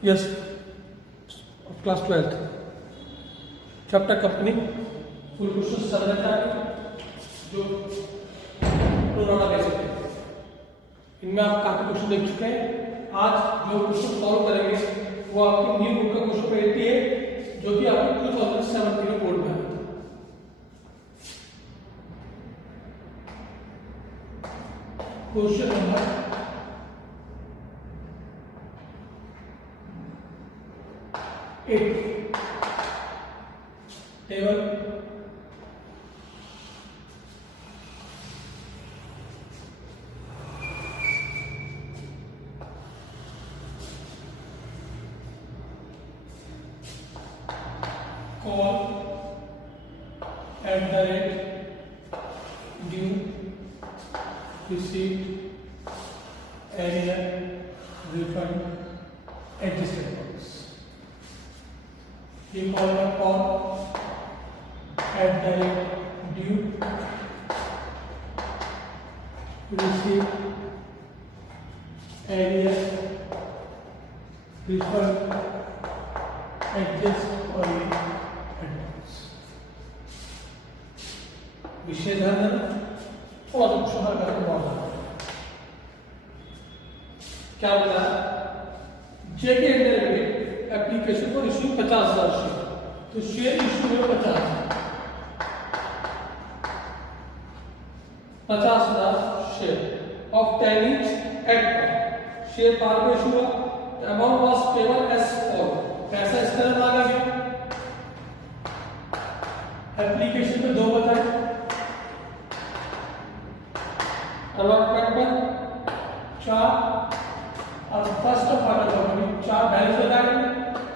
Yes, of class 12th. Chapter company. Full questions चल रहा था जो प्रोनाउन बेसिक है। इनमें आप काफी क्वेश्चन देख चुके हैं। आज जो क्वेश्चन सॉल्व करेंगे वो आपकी न्यू बुक का क्वेश्चन पेपर 80 है जो कि आपके 2017 के बोर्ड में है। Question number 8 table call at the rate due receipt area refund adjusted points. ये कॉल है call at the rate due receipt area refund adjust और एडवांस विषय ध्यान देना थोड़ा सा क्वेश्चन हल करके बहुत क्या बोला जे के अंडर में एप्लीकेशन को इश्यू 50,000 शेयर तो शेयर इश्यू में 50,000 share of 10 each at share par में इश्यू हुआ the amount was payable as follow पैसा इस तरह मांगा गया एप्लीकेशन में 2 बताए अलॉटमेंट में 4 और first of order copy 4 balance बताए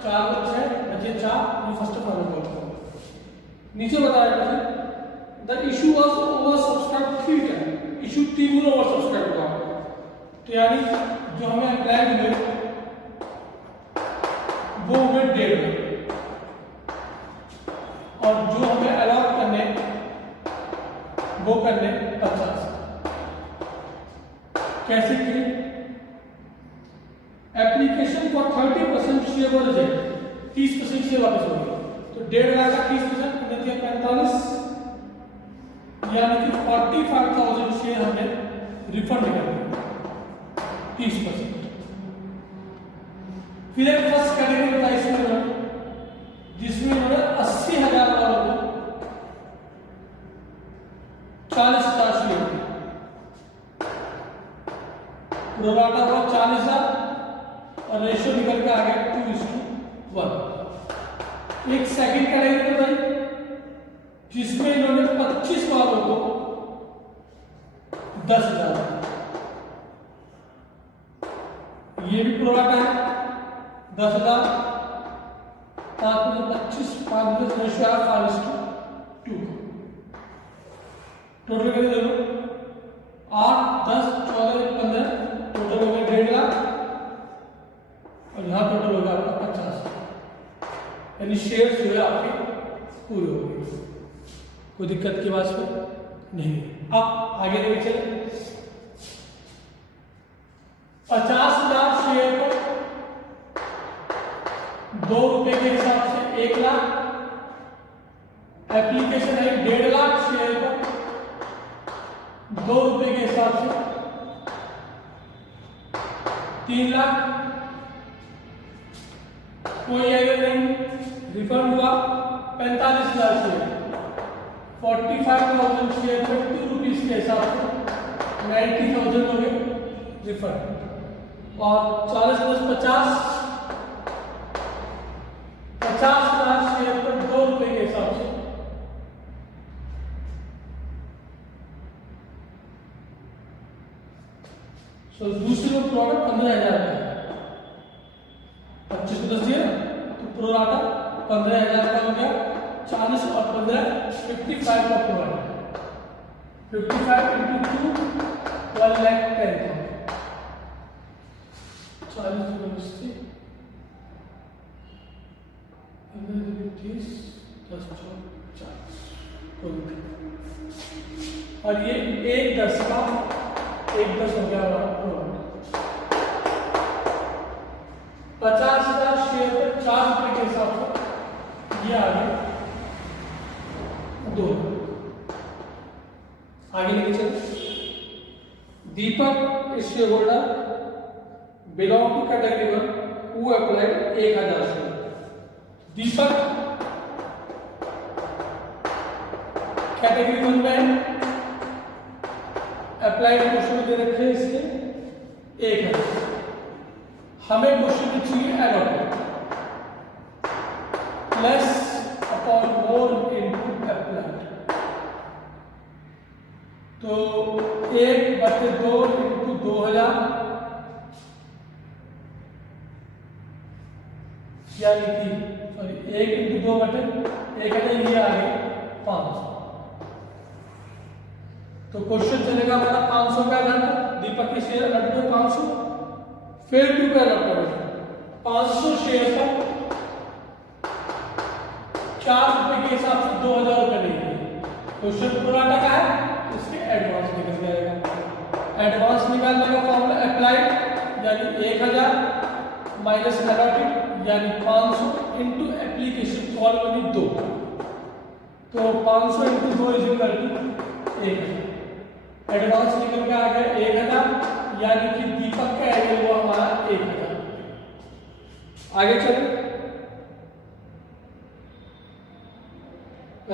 4 बचे बचे 4 ये फर्स्ट ऑफ ऑर्डर कॉपी नीचे बताया गया the issue was over subscribe 3 time issue 3 Guna over subscribe हुआ तो यानी जो हमें अप्लाई हुए वो हुए 1.5 और जो हमें अलॉट करने वो करने 50 कैसे किए एप्लीकेशन फॉर 30% शेयर और रिजेक्ट 30% शेयर वापस हो गए तो 1.5 लाख का 30% कितने दिया 45 यानी कि 45,000 शेयर हमने रिफंड कर दिए 30%। फिर एक फर्स्ट कैटेगरी बताई इसमें जिसमें उन्होंने 80,000 वालों को 40,000 शेयर दिए प्रोराटा हुआ 40,000 और रेशियो निकल के आ गया 2:1। एक सेकंड कैटेगरी बताई जिसमें इन्होंने 25 वालों को 10,000 ये भी प्रोराटा है 10,000 25 5 रेशियो 5:2 टोटल कितने देखो 8 10 14 15 टोटल हो गया 1.5 लाख और यहाँ टोटल होगा आपका 50 यानी शेयर जो है आपके पूरे हो गए कोई दिक्कत की बात में नहीं। अब आगे देखिए चले 50,000 शेयर को 2 रुपए के हिसाब से 1 लाख एप्लीकेशन है 1.5 लाख शेयर पर 2 रुपए के हिसाब से 3 लाख कोई एरर नहीं रिफंड हुआ 45,000 शेयर 45,000 शेयर पर 2 रुपीज के हिसाब से 90,000 हो गए रिफंड और 40 + 50,000 शेयर पर 2 रुपए के हिसाब से दूसरे प्रोडक्ट 15,000 का 25 को 10 दिया तो प्रोराटा 15,000 का हो गया 40 और 15 55 का प्रोडक्ट 55 × 2 1,10,000 40 30 10 40 और ये 1/10 का 1/10 हो गया हमारा product 50 Deepak is share holder belong to category 1 who applied 1000 share. Deepak category 1 में है, अप्लाइड क्वेश्चन दे रखे हैं इसके 1000। हमें क्वेश्चन चाहिए allotted plus upon more into applied, तो 1/2 इंटू 2000 यानी कि सॉरी 1 इंटू 2/1 ये आ गया 500। तो क्वेश्चन चलेगा हमारा 500 का अलॉट, दीपक की शेयर अलॉट में 500, फिर 2 पे अलॉट करेंगे 500 शेयर पर 4 रुपए के हिसाब से 2000 रुपए लेंगे। क्वेश्चन पूरा टका है, इसके एडवांस निकल जाएगा। एडवांस निकालने का फॉर्मूला अप्लाइड यानी 1000 माइनस अलॉटेड यानी 500 इंटू एप्लीकेशन कॉल मनी 2, तो 500 into 2 is equal to 1000। Advance निकल के आ गया 1000 यानी कि दीपक का एरिया हुआ हमारा 1000। आगे चलो,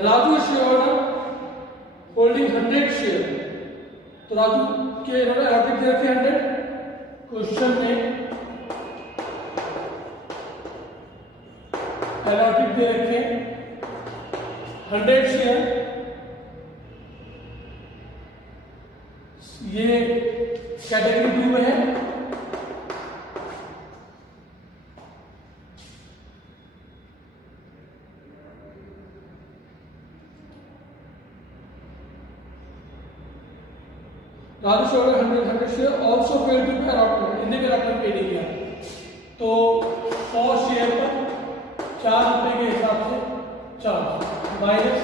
राजू शेयर होल्डिंग 100 शेयर, तो राजू के इन्होंने अलॉटेड दे रखे 100। क्वेश्चन में अलॉटेड दे रखे 100 शेयर, ये कैटेगरी 2 में है। Raju share 100 share also failed to pay allotment, इन्हें भी अलॉटमेंट पे नहीं किया, तो 100 शेयर पर 4 रुपए के हिसाब से 4 माइनस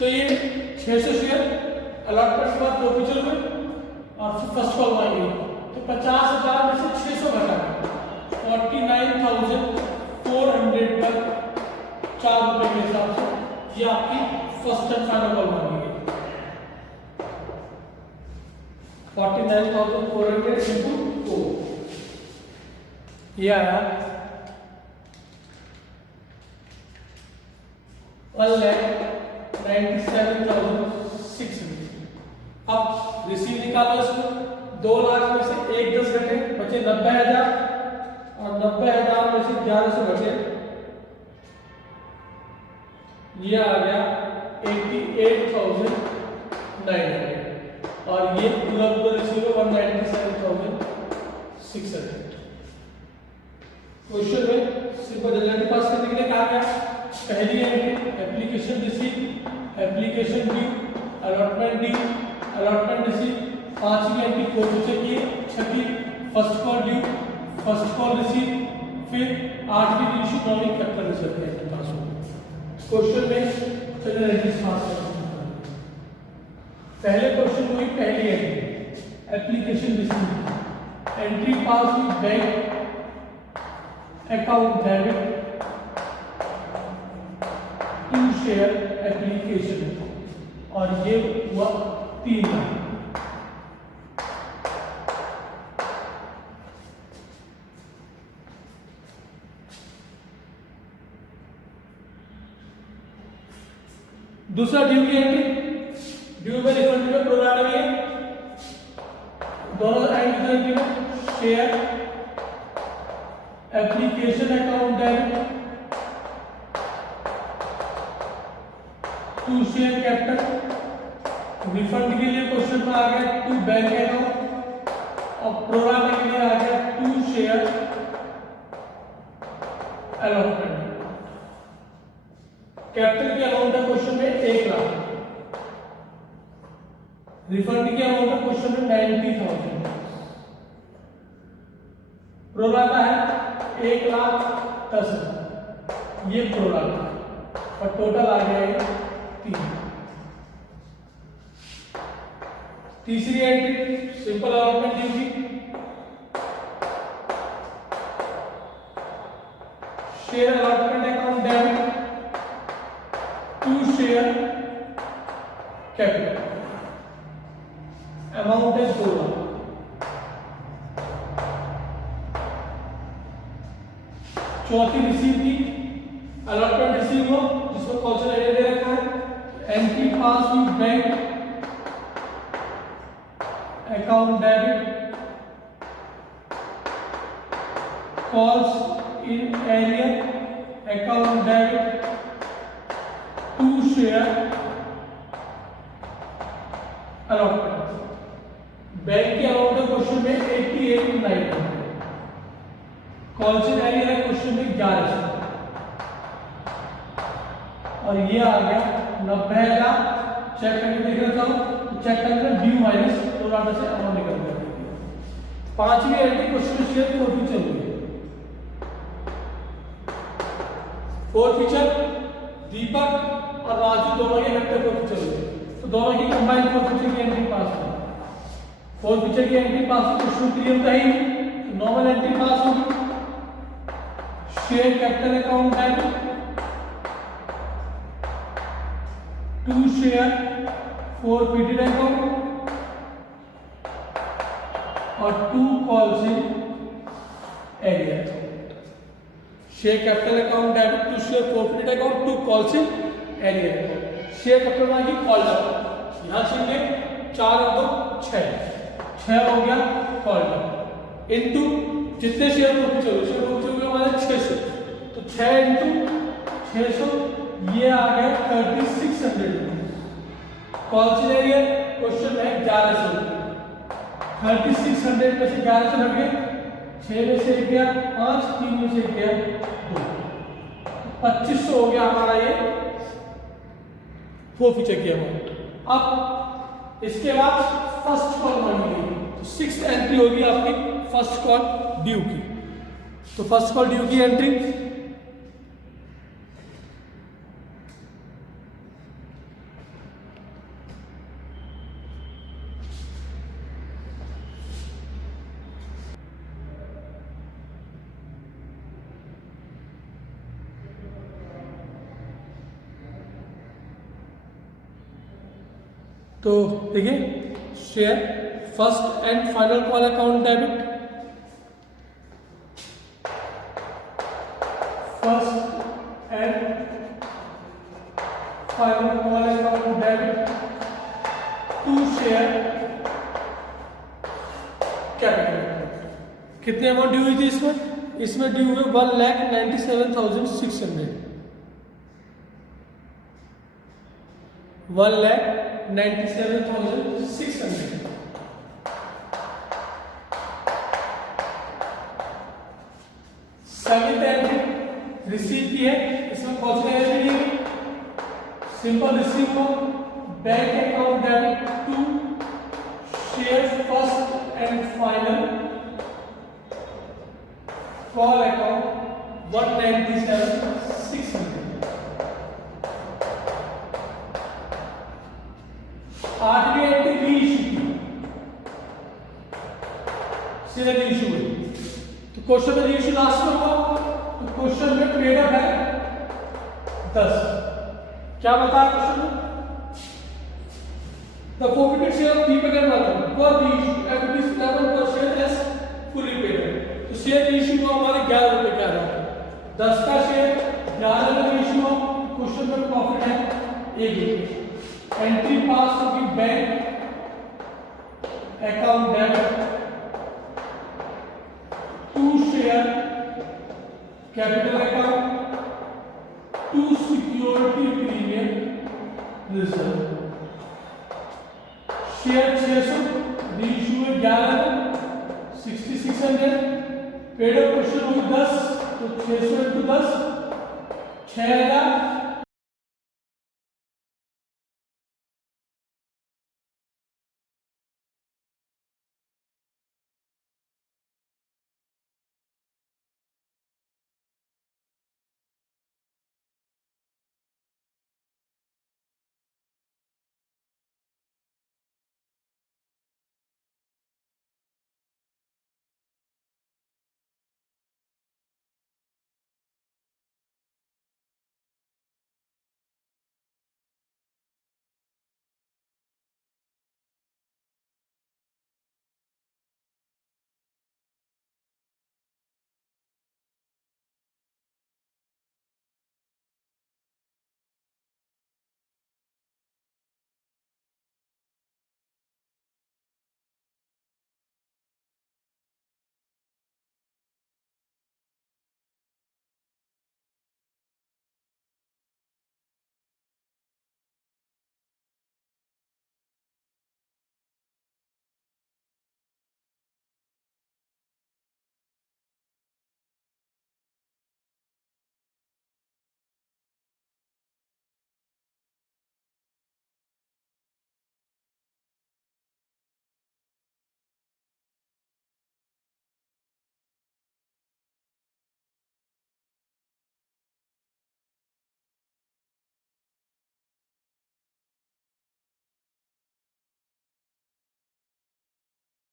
तो ये 600 शेयर अलॉटमेंट के बाद प्रोफिचर हुए और फिर फर्स्ट कॉल आएंगे, तो 50,000 में से 600 घटा 49,400 पर 4 रुपए के हिसाब से ये आपकी फर्स्ट एंड फाइनल कॉल मांगेगी। 49,400 इंटू 2 ये आया 1,97,600। अब रिसीव निकालो इसको, 2 लाख में से 1 10 घटे बचे 90,000 और 90,000 में से 1100 घटे ये आ गया 88,900 और ये पूरा रिसीव 1,97,600। क्वेश्चन में सिंपल रिजल्ट पास करने के लिए कहा गया पहली entry application receive, application due, allotment due, allotment receive. पांचवी एंट्री फोर्फीचर की, छठी first call due, first call receive, फिर आठवीं की इशू, नौवीं कैपिटल रिजर्व एंट्री पास होगी। क्वेश्चन में चलिए एंट्रीज पास करते हैं। पहले क्वेश्चन में पहली एंट्री एप्लीकेशन रिसीव, एंट्री पास हुई bank account debit to share application, और ये हुआ 3 लाख। दूसरा ड्यू की एंट्री, ड्यू में रिफंड में प्रोराटा में दोनों एंट्री में share application account debit to share capital. Refund के लिए क्वेश्चन में आ गया टू बैंक अकाउंट, और प्रोराटा के लिए आ गया टू शेयर अलॉटमेंट। कैपिटल की अमाउंट है क्वेश्चन में 1 लाख, रिफंड की अमाउंट है क्वेश्चन में 90,000, प्रोराटा है 1,10,000, ये प्रोराटा और टोटल आ गया है 3। तीसरी एंट्री सिंपल अलॉटमेंट ड्यू की, share allotment account debit to share capital, amount है 2 लाख। चौथी रिसीव की, अलॉटमेंट रिसीव हो जिसमें कॉल्स एरिया दे रखा है, एंट्री पास हुई bank account debit calls in arrear account debit to share allotment. Bank की अमाउंट है क्वेश्चन में 88,900, कॉल्स इन एरिया है क्वेश्चन में 1100, और ये आ गया 90,000। चेक करके देख लेता हूं, तो चेक करके ड्यू माइनस प्रोराटा से अमाउंट निकल जाएगी। पांचवी एंट्री क्वेश्चन में शेयर फोर्फीचर हुई, फोर्फीचर दीपक और राजू दोनों के इकट्ठे फोर्फीचर हुए, तो दोनों की कंबाइंड फोर्फीचर की एंट्री पास हुई। फोर्फीचर की एंट्री पास हुई, क्वेश्चन क्लियर था ही, तो नॉर्मल एंट्री पास होगी। Share capital account debit to share forfeited account और to calls in arrear. Share capital account debit to share forfeited account to calls in arrear. Share capital मांगी call down, यहां से 4 और 2 6 हो गया कॉल डाउन इनटू जितने share forfeiture हुए हमारे 600, तो 6 इंटू 600 ये आ गया 3600। कॉल्स इन एरिया क्वेश्चन है 1100, 3600 में से 1100 लग गए, 6 में से 1 गया 5, 3 में से 1 गया 2, 2500 हो गया हमारा ये फोरफीचर की अमाउंट। अब इसके बाद फर्स्ट कॉल मांगी गई, तो 6th एंट्री होगी आपकी फर्स्ट कॉल ड्यू की। तो फर्स्ट कॉल ड्यू की एंट्री तो देखिए share first and final call account debit, first and final call account debit to share capital. कितनी अमाउंट ड्यू हुई थी इसमें? इसमें ड्यू हुए 1,97,600, 1,97,600। सेवेंथ एंट्री रिसीव की है, इसमें कौन सी entry simple receive bank account debit to share first and final call account 197,600। आठवीं एंट्री री इशू शेयर री इशू हुई तो क्वेश्चन में री इशू लास्ट में होगा। तो क्वेश्चन में ट्रेड अप है 10। क्या बताया क्वेश्चन में? The forfeited share of Deepak and Ratan for the issue at rupees 11 per share as fully paid। तो शेयर इशू को हमारे 11 रुपए का रहा है। 10 का शेयर 11 में इशू हो, क्वेश्चन में प्रॉफिट है 1 रुपये। एंट्री पास होगी bank account debit to share capital account to security premium reserve. Share 600 reissue है 11 में 6600। पेड अप क्वेश्चन होगी 10 तो 600 × 10 6000।